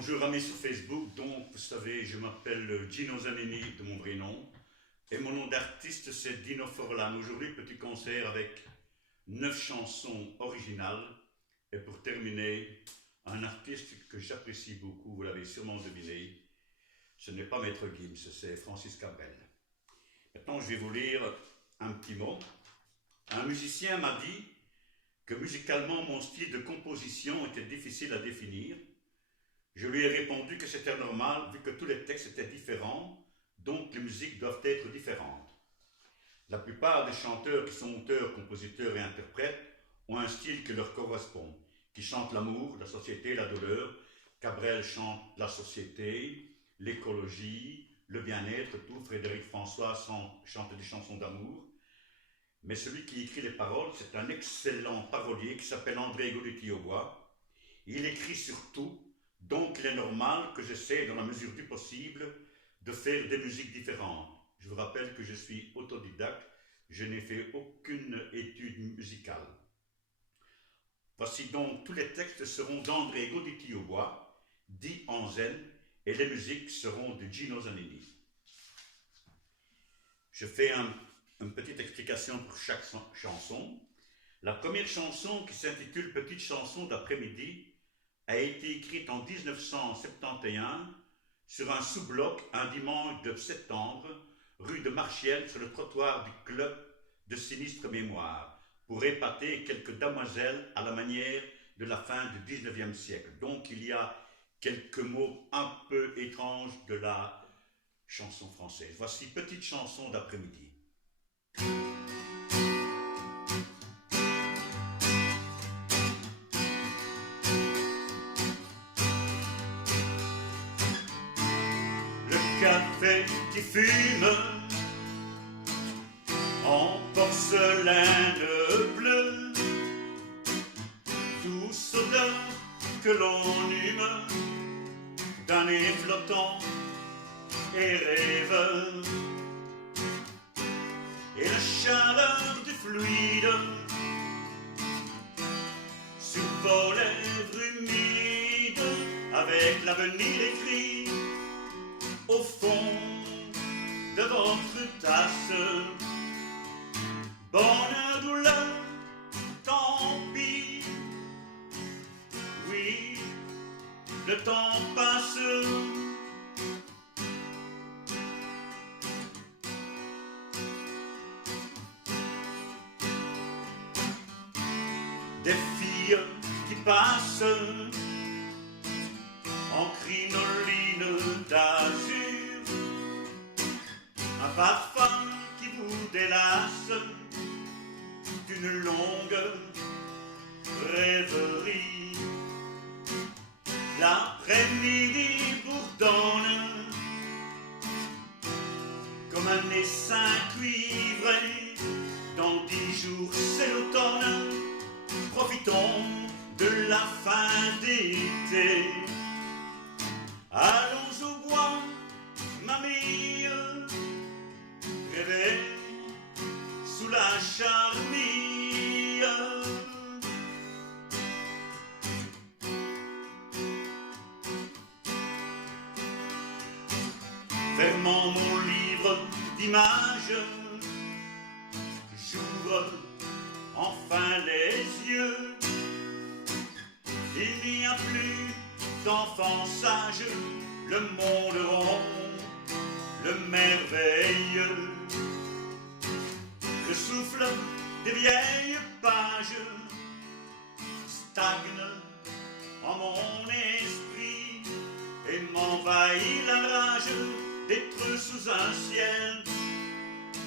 Bonjour amis sur Facebook, donc vous savez, je m'appelle Gino Zanini de mon vrai nom et mon nom d'artiste c'est Dino Forlan. Aujourd'hui, petit concert avec 9 chansons originales et pour terminer, un artiste que j'apprécie beaucoup, vous l'avez sûrement deviné, ce n'est pas Maître Gims, c'est Francis Cabrel. Maintenant, je vais vous lire un petit mot. Un musicien m'a dit que musicalement mon style de composition était difficile à définir. Je lui ai répondu que c'était normal vu que tous les textes étaient différents, donc les musiques doivent être différentes. La plupart des chanteurs qui sont auteurs, compositeurs et interprètes ont un style qui leur correspond, qui chantent l'amour, la société, la douleur. Cabrel chante la société, l'écologie, le bien-être, tout. Frédéric François chante des chansons d'amour. Mais celui qui écrit les paroles, c'est un excellent parolier qui s'appelle André Gaudetier-Aubois. Il écrit sur tout. Donc, il est normal que j'essaie, dans la mesure du possible, de faire des musiques différentes. Je vous rappelle que je suis autodidacte, je n'ai fait aucune étude musicale. Voici donc, tous les textes seront d'André Gaudetier-Aubois, dit en zen, et les musiques seront de Gino Zanini. Je fais une petite explication pour chaque chanson. La première chanson, qui s'intitule Petite chanson d'après-midi, a été écrite en 1971 sur un sous-bloc un dimanche de septembre, rue de Marchienne, sur le trottoir du club de sinistre mémoire, pour épater quelques damoiselles à la manière de la fin du 19e siècle. Donc il y a quelques mots un peu étranges de la chanson française. Voici Petite chanson d'après-midi. Café qui fume en porcelaine bleue, douce odeur que l'on hume d'un nez flottant et rêve, et la chaleur du fluide sur vos lèvres humides avec l'avenir écrit au fond de votre tasse. Bonheur, douleur, tant pis. Oui, le temps passe. Des filles qui passent en crinoline d'azur, un parfum qui vous délasse d'une longue rêverie. L'après-midi bourdonne comme un essaim cuivré. Dans 10 jours c'est l'automne, profitons de la fin d'été. Allons au bois, mamie, rêver sous la charmille. Fermant mon livre d'images, j'ouvre enfin les yeux. Il n'y a plus d'enfants sages, le monde rond, le merveilleux. Le souffle des vieilles pages stagne en mon esprit et m'envahit la rage d'être sous un ciel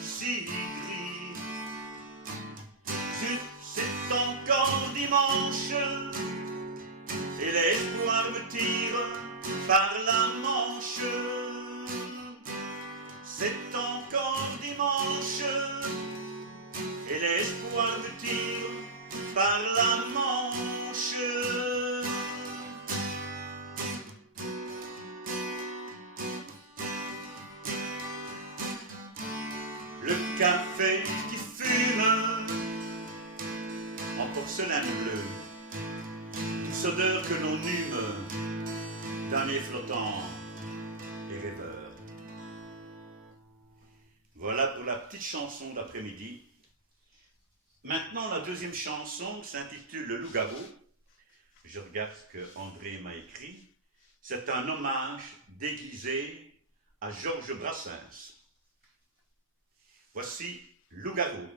si gris. Zut, c'est encore dimanche et l'espoir me tire par la manche. C'est encore dimanche et l'espoir me tire par la manche. Le café qui fume en porcelaine bleue, douce odeur que l'on hume damnés flottants et rêveurs. Voilà pour la petite chanson d'après-midi. Maintenant, la deuxième chanson s'intitule Le Loup-garou. Je regarde ce que André m'a écrit. C'est un hommage déguisé à Georges Brassens. Voici Loup-garou.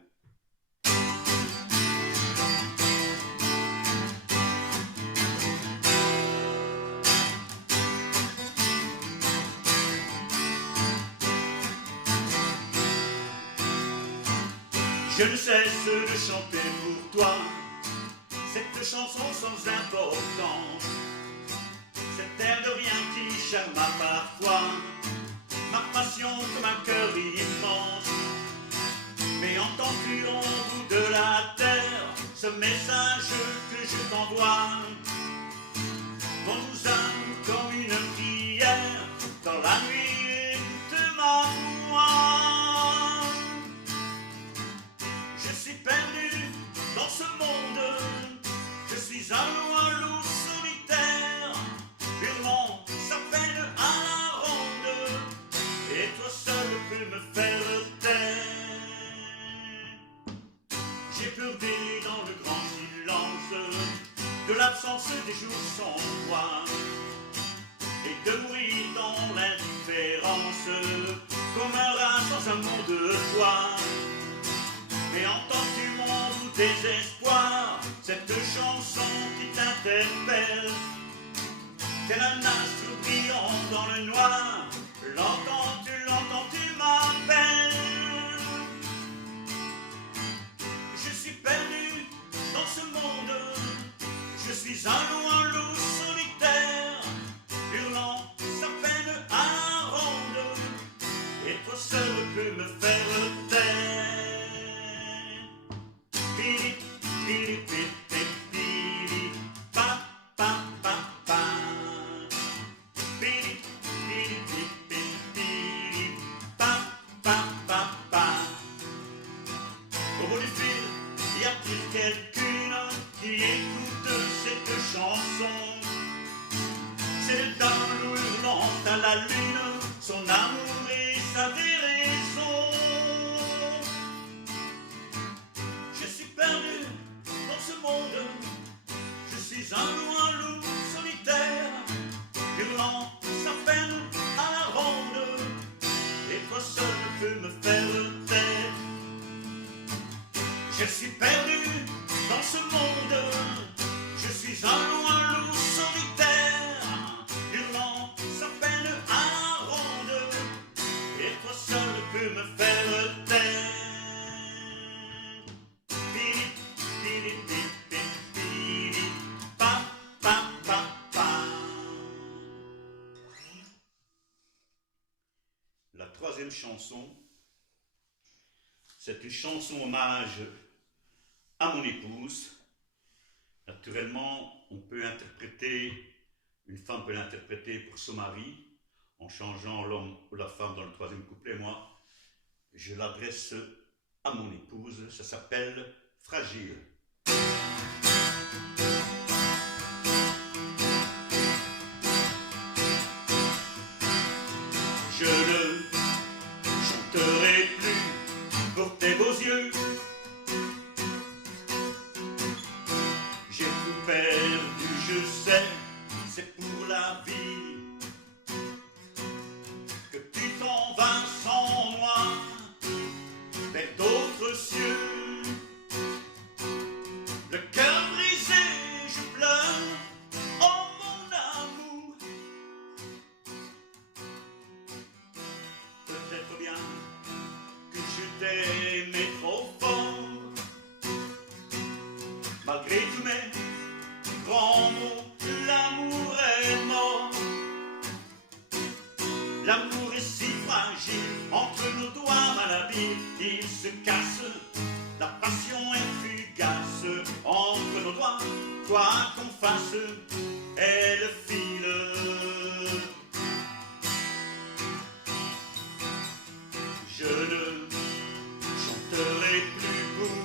Je ne cesse de chanter pour toi cette chanson sans importance, cet air de rien qui charma parfois ma passion comme un cœur immense. Mais entends-tu au bout de la terre ce message que je t'envoie? On nous âme comme une prière dans la nuit de ma voix. Je suis perdu dans ce monde, je suis un loup solitaire, hurlant sa peine à la ronde, et toi seul peux me faire taire. J'ai pleuré dans le grand silence de l'absence des jours sans toi, et de mourir dans l'indifférence comme un rat sans un mot de toi. Mais entends-tu mon désespoir, cette chanson qui t'interpelle, tel un astre brillant dans le noir, l'entends-tu m'appelles. Je suis perdu dans ce monde, je suis un loup solitaire, hurlant sa peine à la ronde, et toi seul peux me faire taire. Au bout du fil, y a-t-il quelqu'une qui écoute cette chanson? C'est d'un loup hurlant à la lune, son amour et sa déraison. Je suis perdu dans ce monde, je suis un loup solitaire, hurlant sa peine à la ronde, et toi seul peux me faire taire. Je suis perdu dans ce monde, je suis un loup solitaire, hurlant sa peine à la ronde, et toi seul peux me faire taire. La troisième chanson, c'est une chanson hommage à mon épouse. Naturellement, une femme peut l'interpréter pour son mari, en changeant l'homme ou la femme dans le troisième couplet. Moi, je l'adresse à mon épouse, ça s'appelle Fragile. Je ne chanterai plus pour tes beaux yeux. J'ai tout perdu, je sais, c'est pour la vie que tu t'en vas sans moi vers d'autres cieux. Le cœur brisé, je pleure, oh mon amour. Peut-être bien que je t'aimais trop fort, malgré tous mes grands mots, l'amour est mort. L'amour est si fragile, entre nos doigts malhabiles, il se casse. La passion est fugace, entre nos doigts, quoi qu'on fasse, elle file. Je ne chanterai plus pour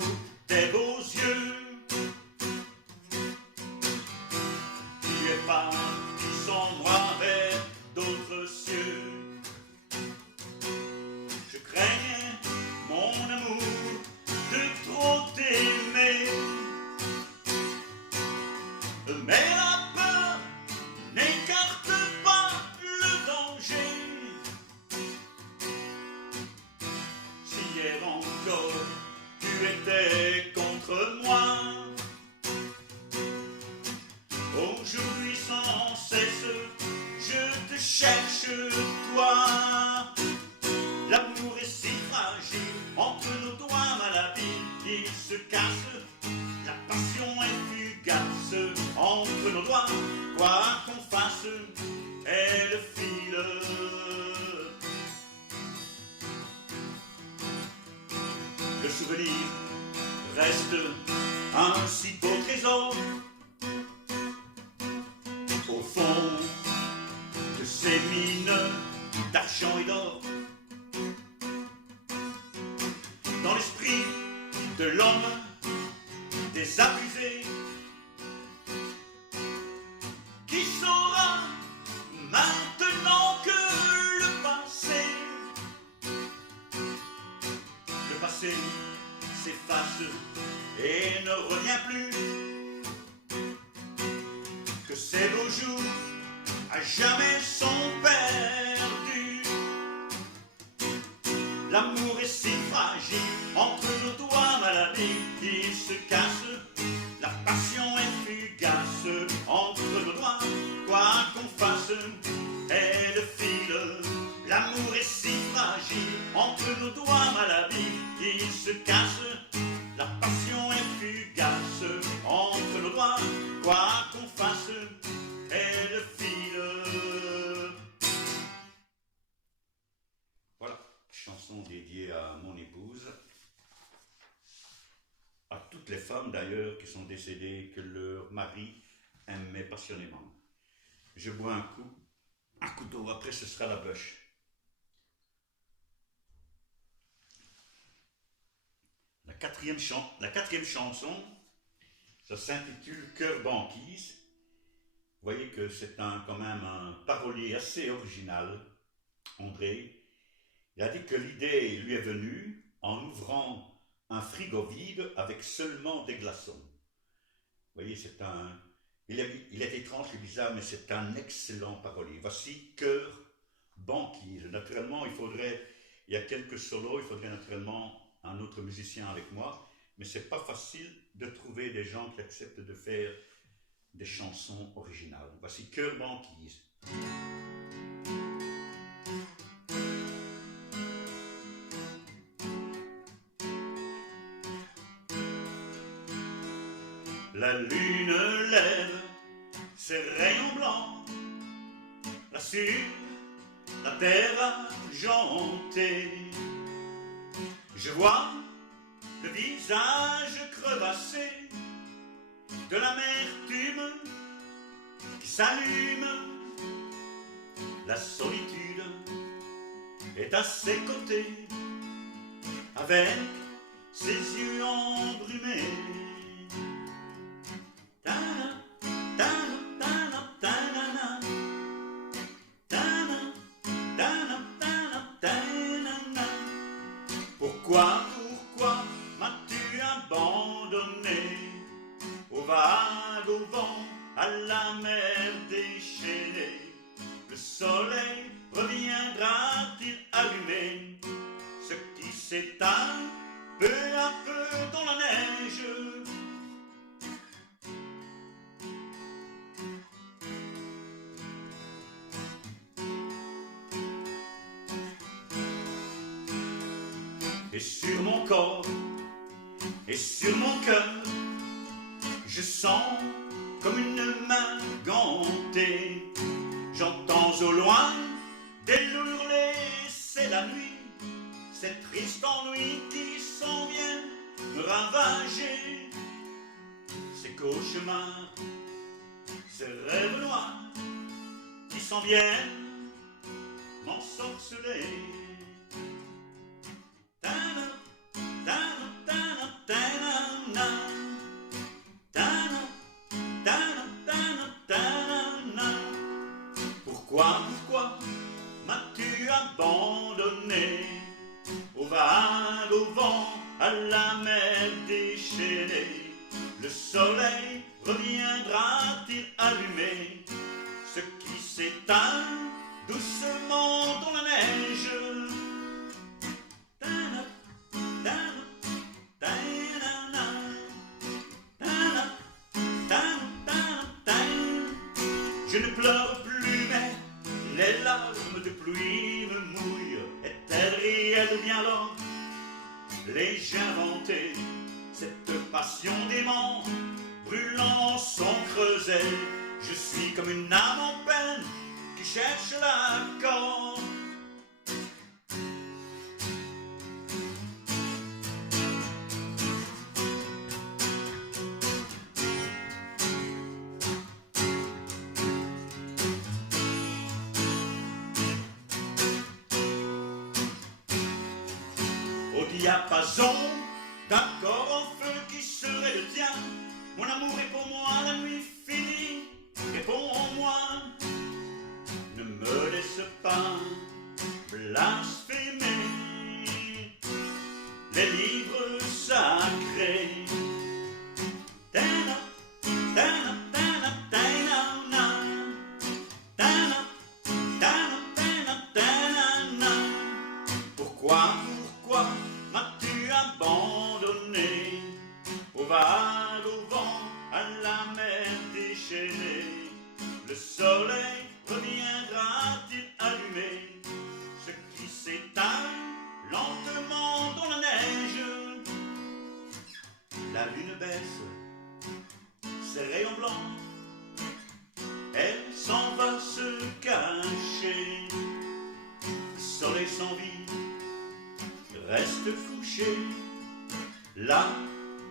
tes beaux yeux. Tu es parti sans moi. trésors au fond de ces mines d'argent et d'or. Dans l'esprit de l'homme désabusé, qui saura maintenant que le passé s'efface et ne revient plus, que ces beaux jours à jamais sont perdus. L'amour est si fragile, entre nos doigts maladie, il se casse. La passion est fugace, entre nos doigts, quoi qu'on fasse, elle file. L'amour est si fragile, entre nos doigts maladie, il se casse. La passion est fugace, entre nos doigts, quoi qu'on fasse, elle file. Voilà, chanson dédiée à mon épouse, à toutes les femmes d'ailleurs qui sont décédées, que leur mari aimait passionnément. Je bois un coup d'eau, après ce sera la bûche. La quatrième chanson, ça s'intitule Cœur banquise. Vous voyez que c'est quand même un parolier assez original, André. Il a dit que l'idée lui est venue en ouvrant un frigo vide avec seulement des glaçons. Vous voyez, il est étrange et bizarre, mais c'est un excellent parolier. Voici Cœur banquise. Naturellement, il y a quelques solos, il faudrait naturellement un autre musicien avec moi, mais c'est pas facile de trouver des gens qui acceptent de faire des chansons originales. Voici Cœur banquise. La lune lève ses rayons blancs là sur la terre argentée. Je vois le visage crevassé de l'amertume qui s'allume. La solitude est à ses côtés avec ses yeux embrumés. Pourquoi m'as-tu abandonné au vague, au vent, à la mer déchaînée? Le soleil reviendra-t-il allumer ce qui s'éteint peu à peu dans la neige? Et sur mon corps et sur mon cœur, je sens comme une main gantée. J'entends au loin des loups hurler, c'est la nuit, cette triste ennui qui s'en vient me ravager. Ces cauchemars, ces rêves noirs qui s'en viennent m'ensorceler. Pourquoi m'as-tu abandonné au vague, au vent, à la mer déchaînée? Le soleil reviendra-t-il allumer ce qui s'éteint doucement dans la neige? Je ne pleure plus, mais les larmes de pluie me mouillent. Est-elle réelle ou bien alors l'ai-je inventée? Cette passion d'aimant brûlant son creuset. Je suis comme une âme en peine qui cherche l'accord. diapason d'un corps en feu qui serait le tien. Mon amour est pour moi la nuit finie. Réponds-moi, ne me laisse pas blasphémer les livres sacrés. Tana, tana, tana, tana, tana, tana, tana, tana. Pourquoi m'as-tu abandonné au vague, au vent, à la mer déchaînée? Le soleil reviendra-t-il allumer ce qui s'éteint lentement dans la neige? La lune baisse ses rayons blancs, elle s'en va se cacher. Le soleil sans vie reste couché là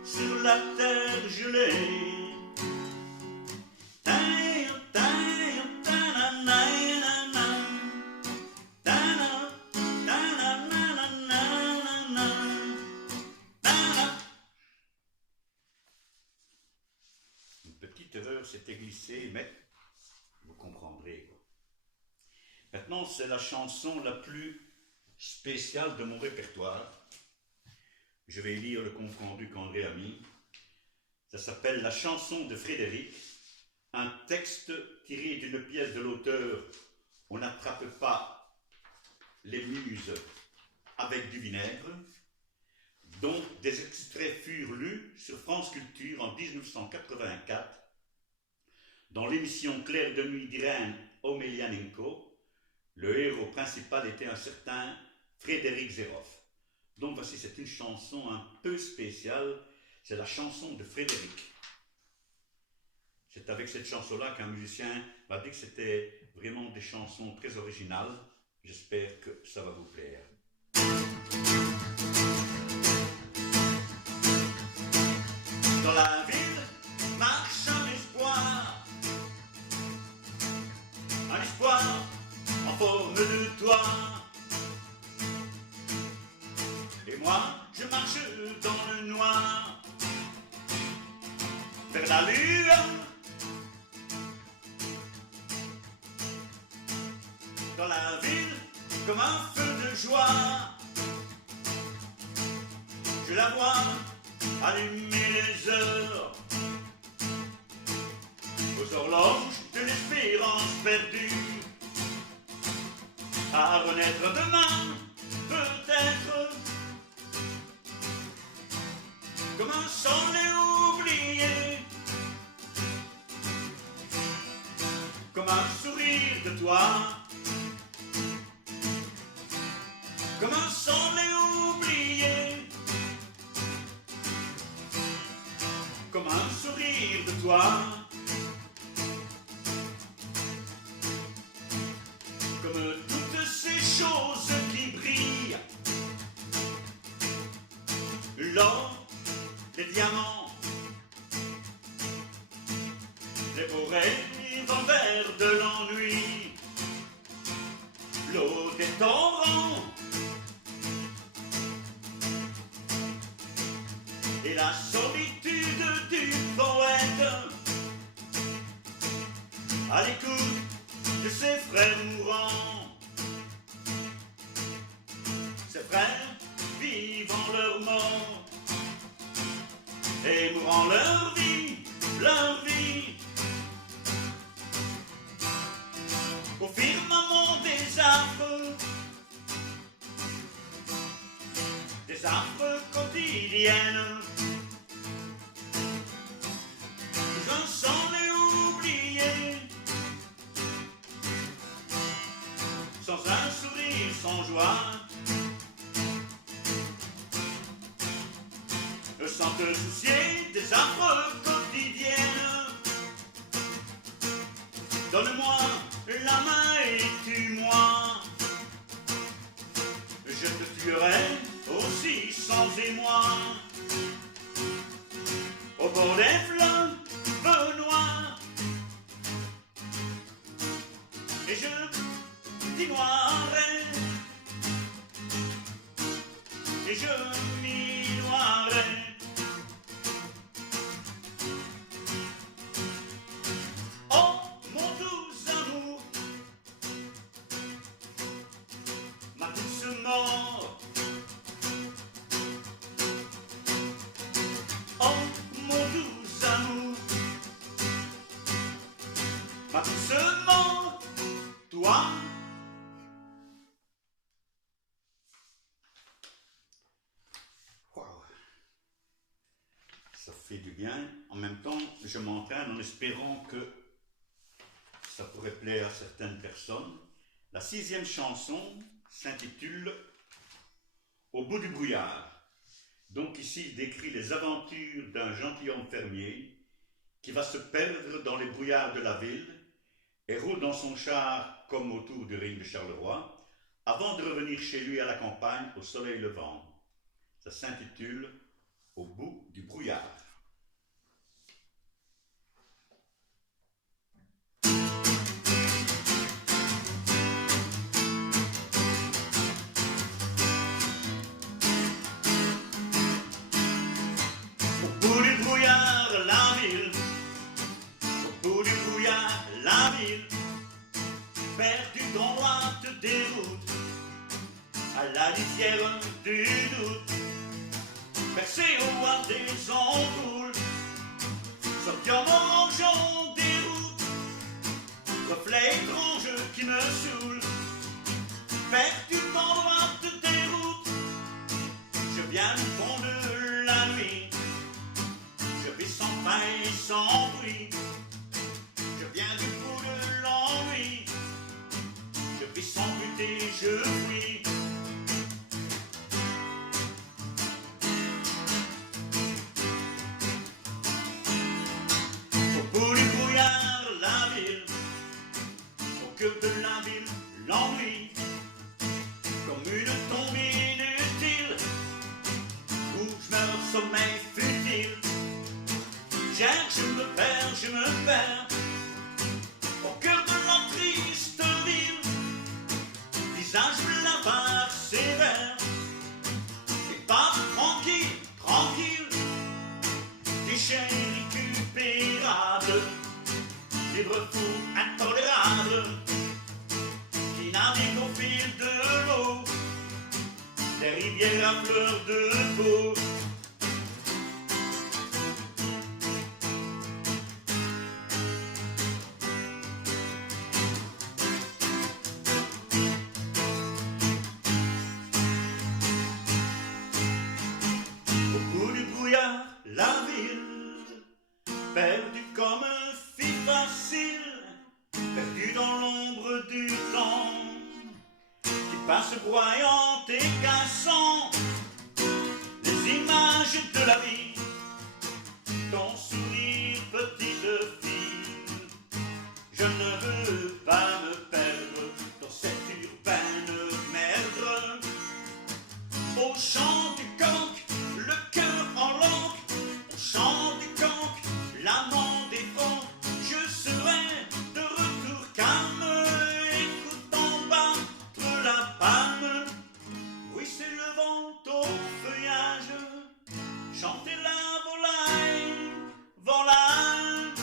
sur la terre gelée. Une petite erreur s'était glissée, mais vous comprendrez. Maintenant, c'est la chanson la plus spéciale de mon répertoire. Je vais lire le compte rendu qu'André a mis. Ça s'appelle La chanson de Frédéric, un texte tiré d'une pièce de l'auteur On n'attrape pas les muses avec du vinaigre, dont des extraits furent lus sur France Culture en 1984 dans l'émission Claire de nuit d'Irène Omelianenko. Le héros principal était un certain Frédéric Zeroff. Donc voici, c'est une chanson un peu spéciale, c'est la chanson de Frédéric. C'est avec cette chanson-là qu'un musicien m'a dit que c'était vraiment des chansons très originales. J'espère que ça va vous plaire. Dans la ville marche un espoir en forme de toit. Et moi, je marche dans le noir vers la lueur. Dans la ville, comme un feu de joie, je la vois allumer les heures aux horloges de l'espérance perdue, à renaître demain, peut-être, comme un soleil oublié, comme un sourire de toi, comme un soleil oublié, comme un sourire de toi, comme toutes ces choses qui brillent, l'or, les diamants, les beaux rêves envers de l'ennui, l'eau des torrents et la solitude du poète à l'écoute de ses frères mourants. Ses frères vivant leur mort et mourant leur vie, au firmament des affres quotidiennes, sous un soleil oublié, sans un sourire, sans joie, sans te soucier des affres quotidiennes. Donne-moi la main et tue-moi, je te tuerai aussi sans émoi, au bord des fleuves noirs, et je t'y noierai, et je pas doucement, toi. Waouh. Ça fait du bien. En même temps, je m'entraîne en espérant que ça pourrait plaire à certaines personnes. La 6e chanson s'intitule Au bout du brouillard. Donc ici, il décrit les aventures d'un gentilhomme fermier qui va se perdre dans les brouillards de la ville et roule dans son char comme autour du ring de Charleroi avant de revenir chez lui à la campagne au soleil levant. Ça s'intitule Au bout du brouillard. Au bout du brouillard, la ville. Au bout du brouillard, la ville. Perdu dans droite des routes, à la lisière du doute. Percé au bois des ampoules, sortant orangeant des routes, reflet étrange qui me saoule. Perdu dans droite des routes, je viens du fond de la nuit, je vis sans faille, sans bruit, je viens du bout de l'ennui, je vis sans but et je fuis. Au bout du brouillard, la ville, au cœur de la ville, l'ennui, comme une tombe inutile, où je meurs sommeil futile. Je me perds, au cœur de la triste ville, visage blafard sévère, et pas tranquille, tranquille, déchets récupérables, livre fou intolérable, qui navigue au fil de l'eau, des rivières à fleur de peau. La ville, perdue comme un fil facile, perdue dans l'ombre du temps, qui passe broyant et cassant les images de la vie, ton sourire petite fille. Je ne veux pas me perdre dans cette urbaine merde, au chant du coq, le cœur en langue, chant du canque, l'amant des francs, je serai de retour calme, écoutant battre la palme. Oui, c'est le vent au feuillage, chanter la volaille, volaille.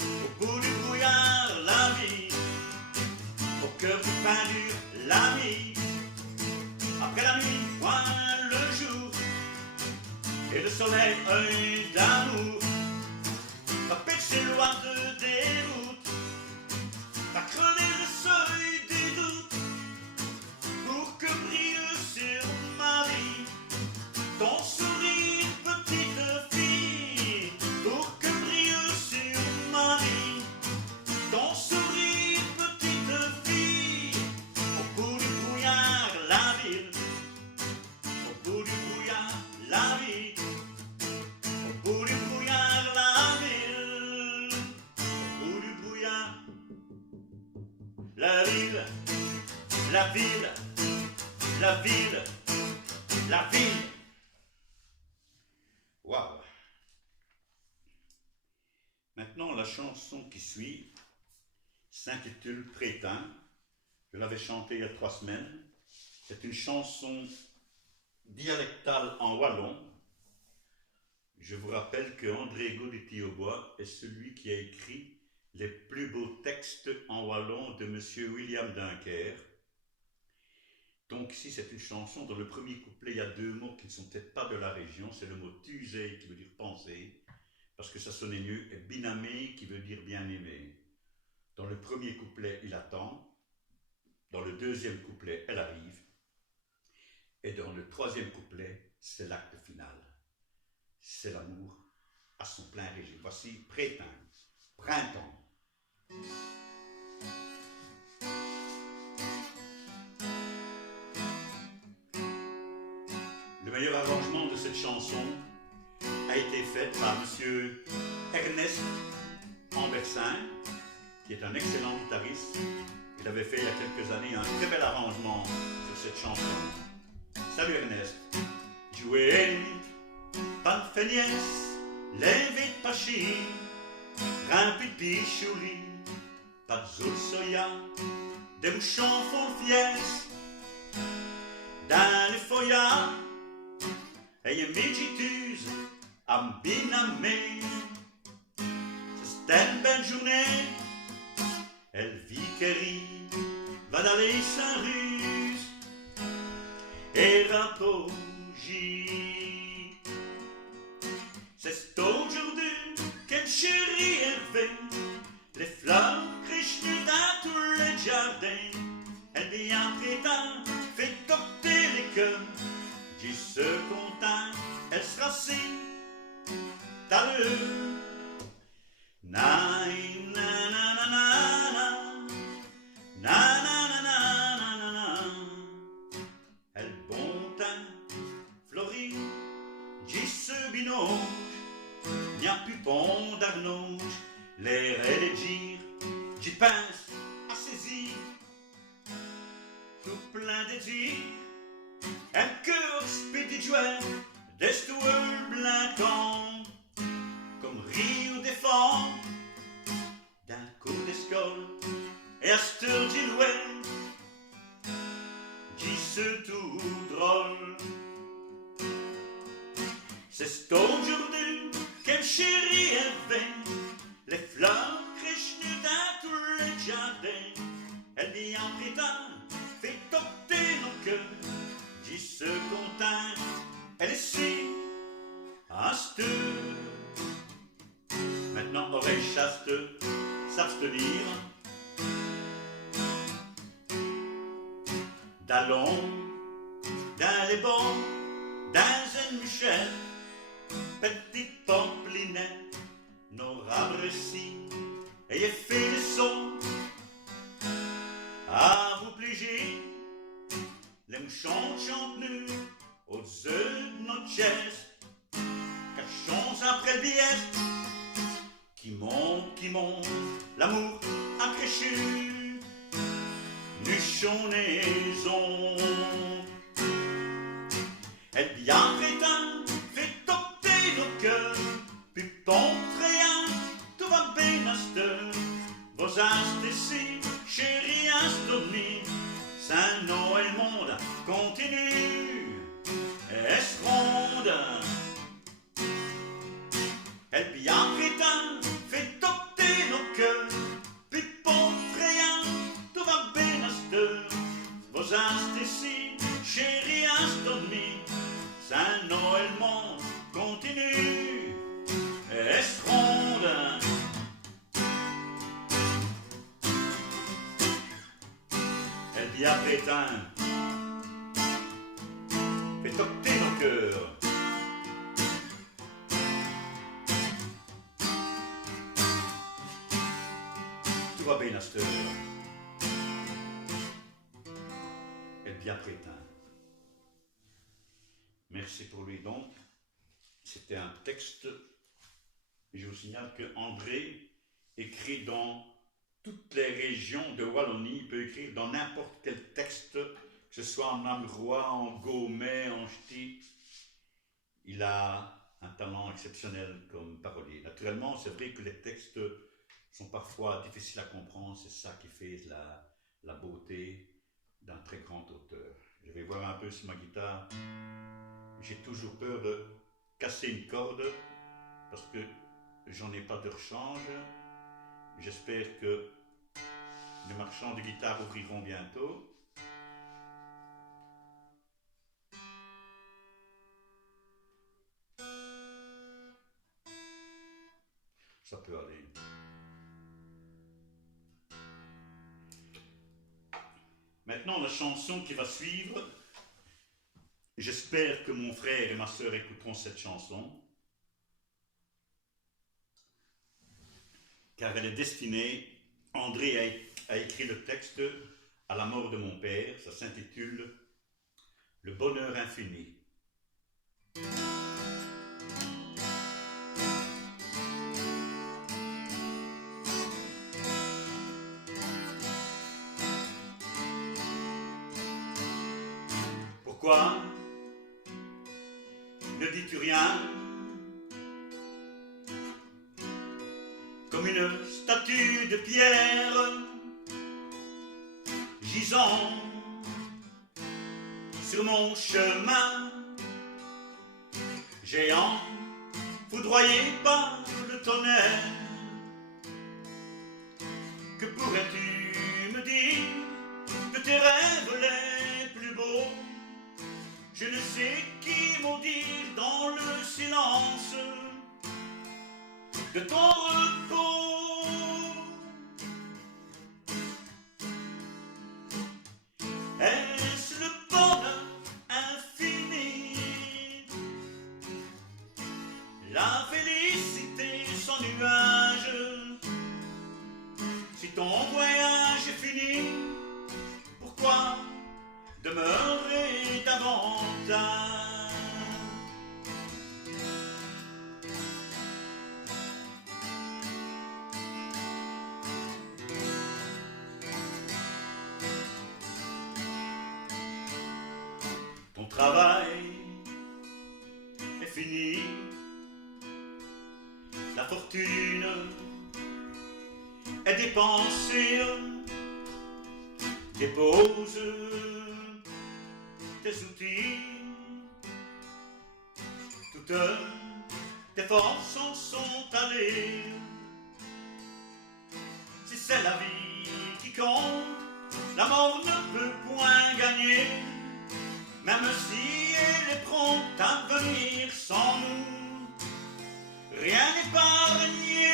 Au bout du brouillard, la vie, au cœur du pain dur, l'ami. Après la nuit, point le jour, et le soleil, œil d'amour, va percer loin de déroute, va crever le seuil des doutes, pour que brille sur ma vie ton sourire, petite fille, pour que brille sur ma vie ton sourire, petite fille. Au bout du brouillard, la ville, au bout du brouillard, la vie, au bout du brouillard, la ville, au bout du brouillard, la ville, la ville, la ville, la ville. Waouh! Maintenant, la chanson qui suit s'intitule Prétin. Je l'avais chantée il y a 3 semaines. C'est une chanson dialectale en wallon. Je vous rappelle que André Gaudety-Aubois est celui qui a écrit les plus beaux textes en wallon de M. William Dunker. Donc ici, c'est une chanson. Dans le premier couplet, il y a deux mots qui ne sont peut-être pas de la région. C'est le mot tusé qui veut dire penser, parce que ça sonnait mieux, et binamé qui veut dire bien-aimé. Dans le premier couplet, il attend. Dans le deuxième couplet, elle arrive. Et dans le troisième couplet, c'est l'acte final. C'est l'amour à son plein régime. Voici printemps. Le meilleur arrangement de cette chanson a été fait par M. Ernest Ambersin, qui est un excellent guitariste. Il avait fait il y a quelques années un très bel arrangement sur cette chanson. Salut Ernest. Jouer, pas de feignasse, lever de pachi, rempli de pichouli, pas de zoul soya, des mouchons font fiesse, dans les foyas, et un midgituse, à binamé. C'était une belle journée, elle vit qu'elle rit, va dans les Saint-Ruse, et rapogit. C'est aujourd'hui qu'elle chérit Hervé, les fleurs crèchent dans tous les jardins. Elle vient prétend, fait toquer les cœurs, dit se content, elle sera si à l'heure. Na na na na na na na na na. Elle bon teint, Florine, dit ce binôme, n'y a plus pont d'Arnouge, l'air elle est gire, j'y pince à saisir, tout plein de dire, un cœur spirituel, d'estoueur blanc, comme Rio défend, d'un coup d'escole, et à Sturgeon, dit ce tout drôle. C'est aujourd'hui qu'elle chérit Hervé, les fleurs crèchent dans tous les jardins. Elle dit en prétend, fait toquer nos cœurs, dit ce content, elle est si haste. Maintenant, oreille chaste, s'abstenir d'allons, dans les bons, dans une Michel, petite pomplinette, nos rabrecis, ayez fait le son, à vous pliger, les mouchons chantent nus, aux œufs de notre chaise, cachons après le biais, qui monte, l'amour a créchu, nuchonnaison. Elle bien prétend, fait toquer nos cœurs, puis rien, tout va bien à cette heure. Vos astes ici, chérie Astomie, Saint-Noël monde continue, est ronde. Elle bien prétend, fait toquer nos cœurs, puis rien, tout va bien à cette heure. Vos astes ici, chérie Astomie, Saint-Noël monde continue, est ronde. Elle bien prétend, fait toquer nos cœurs. Tout va bien à cette heure. Elle bien prétend. Merci pour lui donc. C'était un texte, je vous signale que André écrit dans toutes les régions de Wallonie, il peut écrire dans n'importe quel texte, que ce soit en amrois, en gaumet, en ch'ti. Il a un talent exceptionnel comme parolier. Naturellement, c'est vrai que les textes sont parfois difficiles à comprendre, c'est ça qui fait la beauté d'un très grand auteur. Je vais voir un peu sur ma guitare. J'ai toujours peur de casser une corde parce que j'en ai pas de rechange. J'espère que les marchands de guitare ouvriront bientôt. Ça peut aller. Maintenant, la chanson qui va suivre, j'espère que mon frère et ma sœur écouteront cette chanson, car elle est destinée, André a écrit le texte à la mort de mon père, ça s'intitule « Le bonheur infini ». Pourquoi ne dis-tu rien? Comme une statue de pierre gisant sur mon chemin, géant, foudroyé par le tonnerre. Que pourrais-tu me dire de tes rêves les plus beaux? Je ne sais qui maudire dans le silence de ton repos. Est-ce le bonheur infini, la félicité sans nuage? Si ton voyage est fini, pourquoi demeurer davantage? Ton travail est fini, la fortune est dépensée, dépose tes outils, toutes tes forces en sont allées. Si c'est la vie qui compte, la mort ne peut point gagner, même si elle est prompte à venir sans nous, rien n'épargné.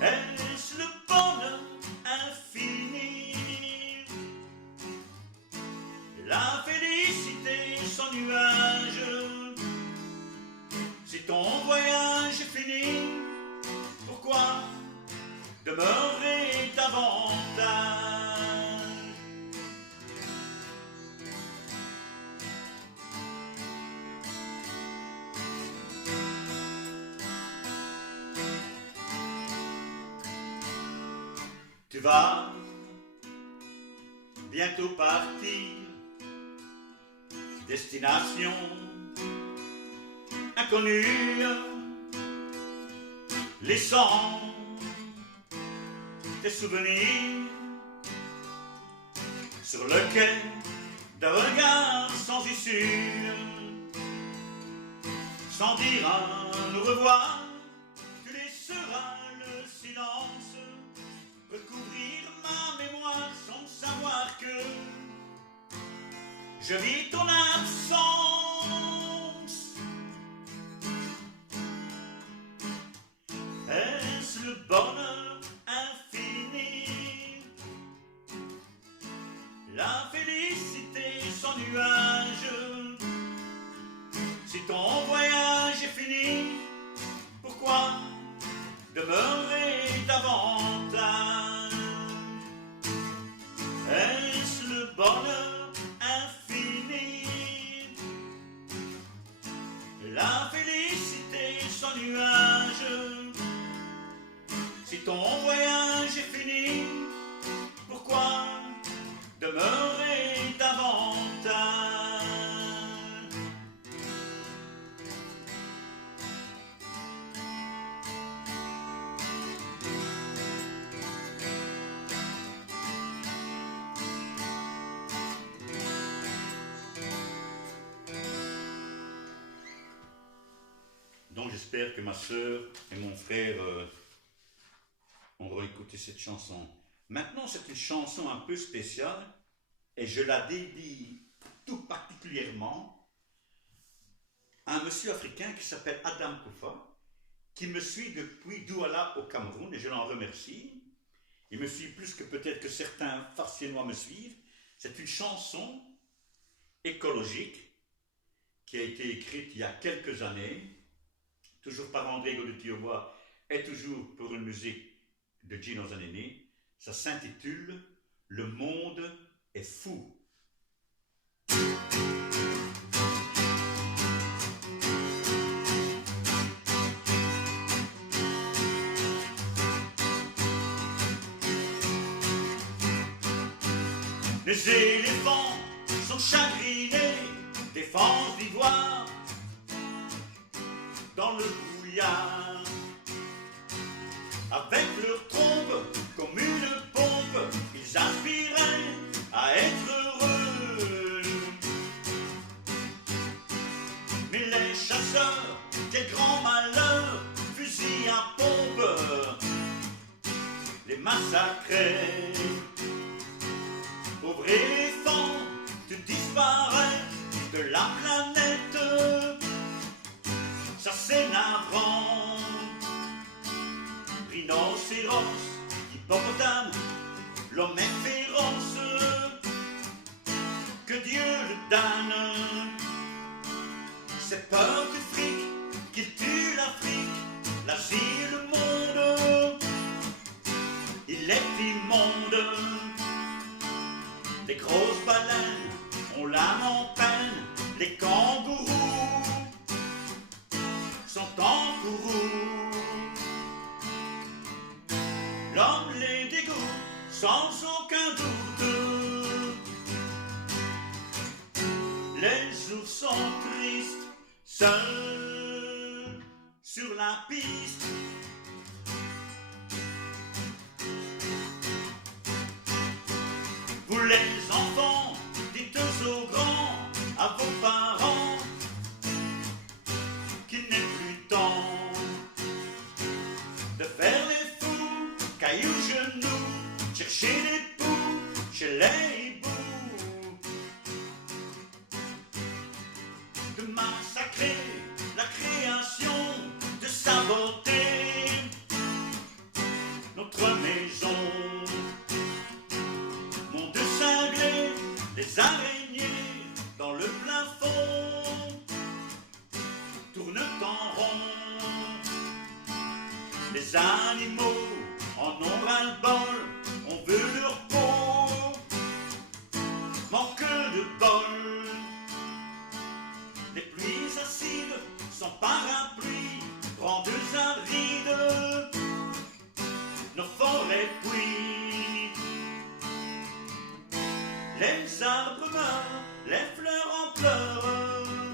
Est-ce le bonheur infini, la félicité sans nuage? Si ton voyage est fini, pourquoi demeurer davantage? Tu vas bientôt partir, destination inconnue, laissant tes souvenirs sur le quai d'un regard sans issue, sans dire un au revoir. Tu laisseras le silence recouvrir ma mémoire sans savoir que je vis ton absence. Est-ce le bonheur infini, la félicité sans nuage? Si ton voyage est fini, pourquoi demeurer davantage? Est-ce le bonheur infini, la félicité sans nuage? Si ton voyage est fini, pourquoi demeurer davantage? Donc j'espère que ma sœur et mon frère auront écouté cette chanson. Maintenant, c'est une chanson un peu spéciale et je la dédie tout particulièrement un monsieur africain qui s'appelle Adam Koufa, qui me suit depuis Douala au Cameroun, et je l'en remercie. Il me suit plus que peut-être que certains Farciennois me suivent. C'est une chanson écologique qui a été écrite il y a quelques années, toujours par André Godetiaubois et toujours pour une musique de Gino Zanini. Ça s'intitule « Le monde est fou ». Les éléphants sont chagrinés, défense d'ivoire dans le brouillard. Avec leur trompe comme une pompe, ils aspiraient à être heureux. Mais les chasseurs, quel grand malheur, fusils à pompe, les massacraient. Pauvre éléphant, tu disparais de la planète, ça c'est navrant. Rhinocéros, hippopotame, l'homme est féroce, que Dieu le damne. C'est peur du fric qu'il tue l'Afrique, l'Asie, le monde, il est immonde. Les grosses baleines ont l'âme en peine, les kangourous sont en courroux. L'homme les dégoûte sans aucun doute. Les ours sont tristes, seuls sur la piste. Vous les enfants, dites aux grands, à vos parents, qu'il n'est plus temps de faire les fous, cailloux, genoux, chercher les poux chez les hiboux, de massacrer la création, de saboter notre maison. Les araignées dans le plafond tournent en rond. Les animaux en ont ras-le-bol, on veut leur peau, manque de bol. Les pluies acides sont parapluies, grandes arides, nos forêts puits. Les arbres meurent, les fleurs en pleurent,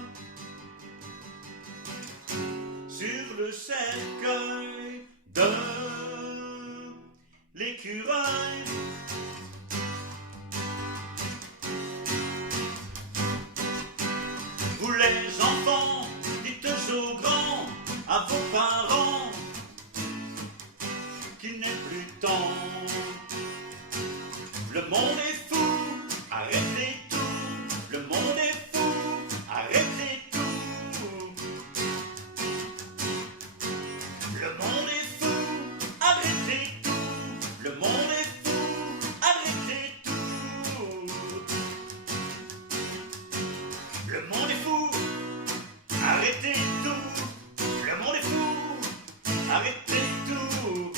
sur le cercueil de l'écureuil. Vous les enfants, dites aux grands, à vos parents, qu'il n'est plus temps. Le monde est fou, arrêtez tout, le monde est fou, arrêtez tout. Le monde est fou, arrêtez tout, le monde est fou, arrêtez tout. Le monde est fou, arrêtez tout, le monde est fou, arrêtez tout.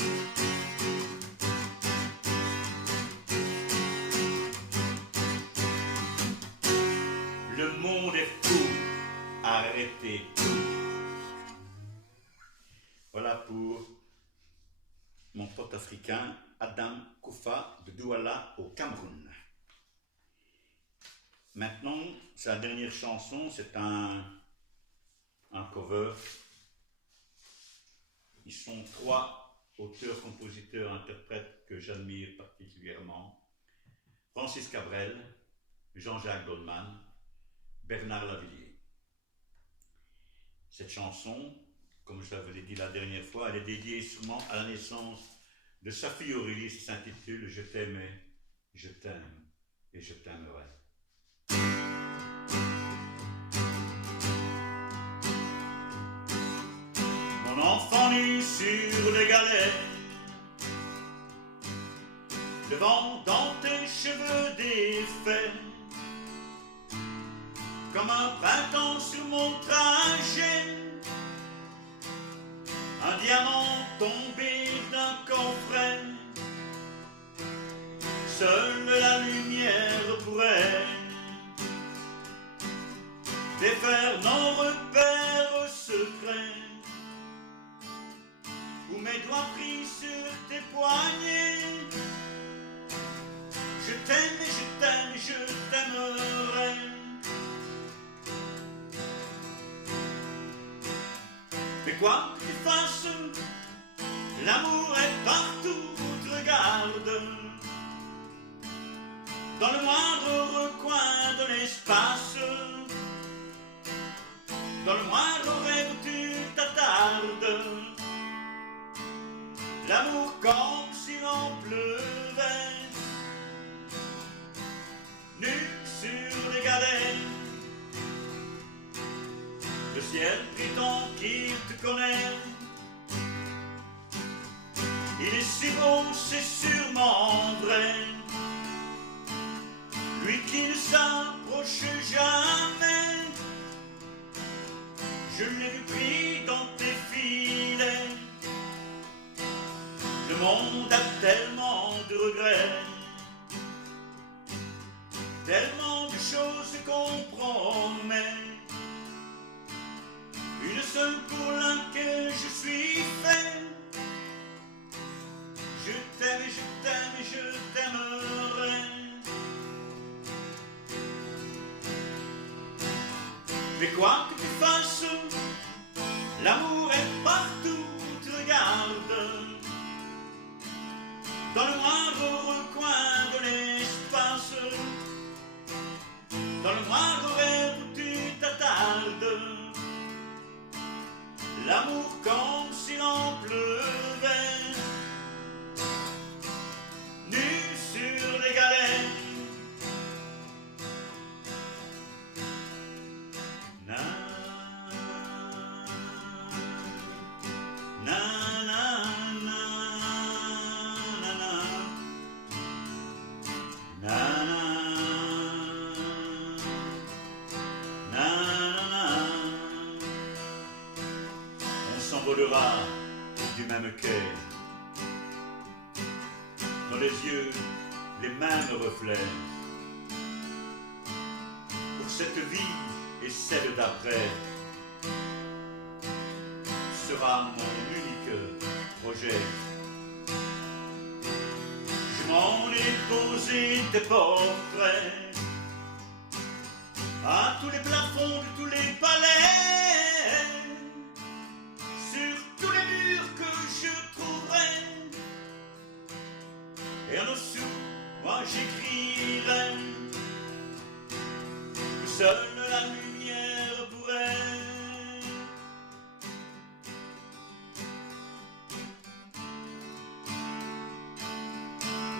Le monde est fou, arrêtez tout. Voilà pour mon pote africain Adam Koufa de Douala au Cameroun. Maintenant, sa dernière chanson, c'est un cover. Ils sont trois auteurs, compositeurs, interprètes que j'admire particulièrement. Francis Cabrel, Jean-Jacques Goldman, Bernard Lavilliers. Cette chanson, comme je l'avais dit la dernière fois, elle est dédiée sûrement à la naissance de sa fille Aurélie, qui s'intitule « Je t'aimais, je t'aime et je t'aimerai ». nu sur les galets, le vent dans tes cheveux défaits, comme un printemps sur mon trajet, un diamant tombé d'un coffret. Seule la lumière pourrait défaire nos repères secrets, où mes doigts pris sur tes poignets. Je t'aime et je t'aime et je t'aimerai. Mais quoi que tu fasses, l'amour est partout où tu regardes. Dans le moindre recoin de l'espace, dans le moindre rêve où tu t'attardes, l'amour comme si l'on pleuvait, nu sur les galets. Le ciel prétend qu'il te connaît, il est si beau, c'est sûrement vrai. Lui qui ne s'approche jamais, je l'ai vu pris dans tes filets. Le monde a tellement de regrets, tellement de choses qu'on promet. Une seule pour laquelle je suis fait. Je t'aime et je t'aime et je t'aimerai. Mais quoi que tu fasses, l'amour est partout où tu regardes. Dans le moindre recoin de l'espace, dans le moindre rêve où tu t'attardes, l'amour comme si l'on pleuvait, nu sur les galets. Na, na, na, na, na, na, na, na, na. On s'envolera du même quai, dans les yeux les mêmes reflets. Pour cette vie et celle d'après sera mon unique projet. Je m'en ai posé des portraits à tous les plafonds de tous les palais, sur tous les murs que je trouverai, et en dessous, moi j'écrirai que seule la lumière pourrait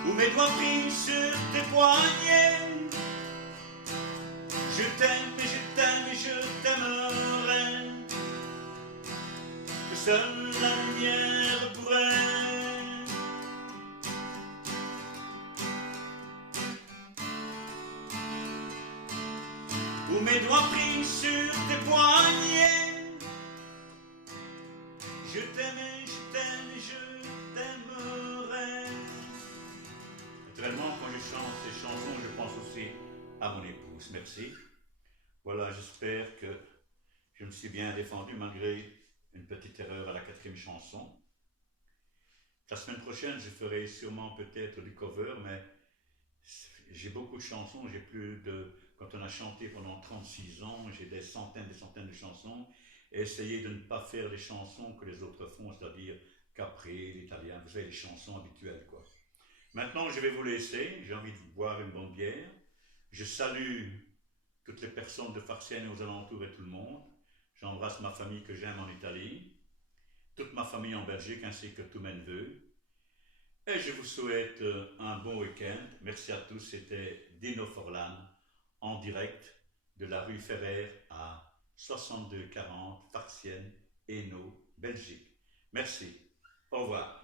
où mes doigts pris sur tes poignets. Je t'aime et je t'aime et je t'aimerai, que seule la lumière pourrait où mes doigts pris sur tes poignets. Je t'aime et je t'aime et je t'aimerai. Naturellement, quand je chante ces chansons, je pense aussi à mon épouse. Merci. Voilà, j'espère que je me suis bien défendu malgré une petite erreur à la 4e chanson. La semaine prochaine, je ferai sûrement peut-être du cover, mais j'ai beaucoup de chansons, j'ai plus de... Quand on a chanté pendant 36 ans, j'ai des centaines de chansons, et essayer de ne pas faire les chansons que les autres font, c'est-à-dire Capré, l'italien, vous savez, les chansons habituelles, quoi. Maintenant, je vais vous laisser, j'ai envie de boire une bonne bière. Je salue toutes les personnes de Farciennes et aux alentours et tout le monde. J'embrasse ma famille que j'aime en Italie, toute ma famille en Belgique ainsi que tous mes neveux. Et je vous souhaite un bon week-end. Merci à tous, c'était Dino Forlan en direct de la rue Ferrer à 6240 Farciennes, Hainaut, Belgique. Merci. Au revoir.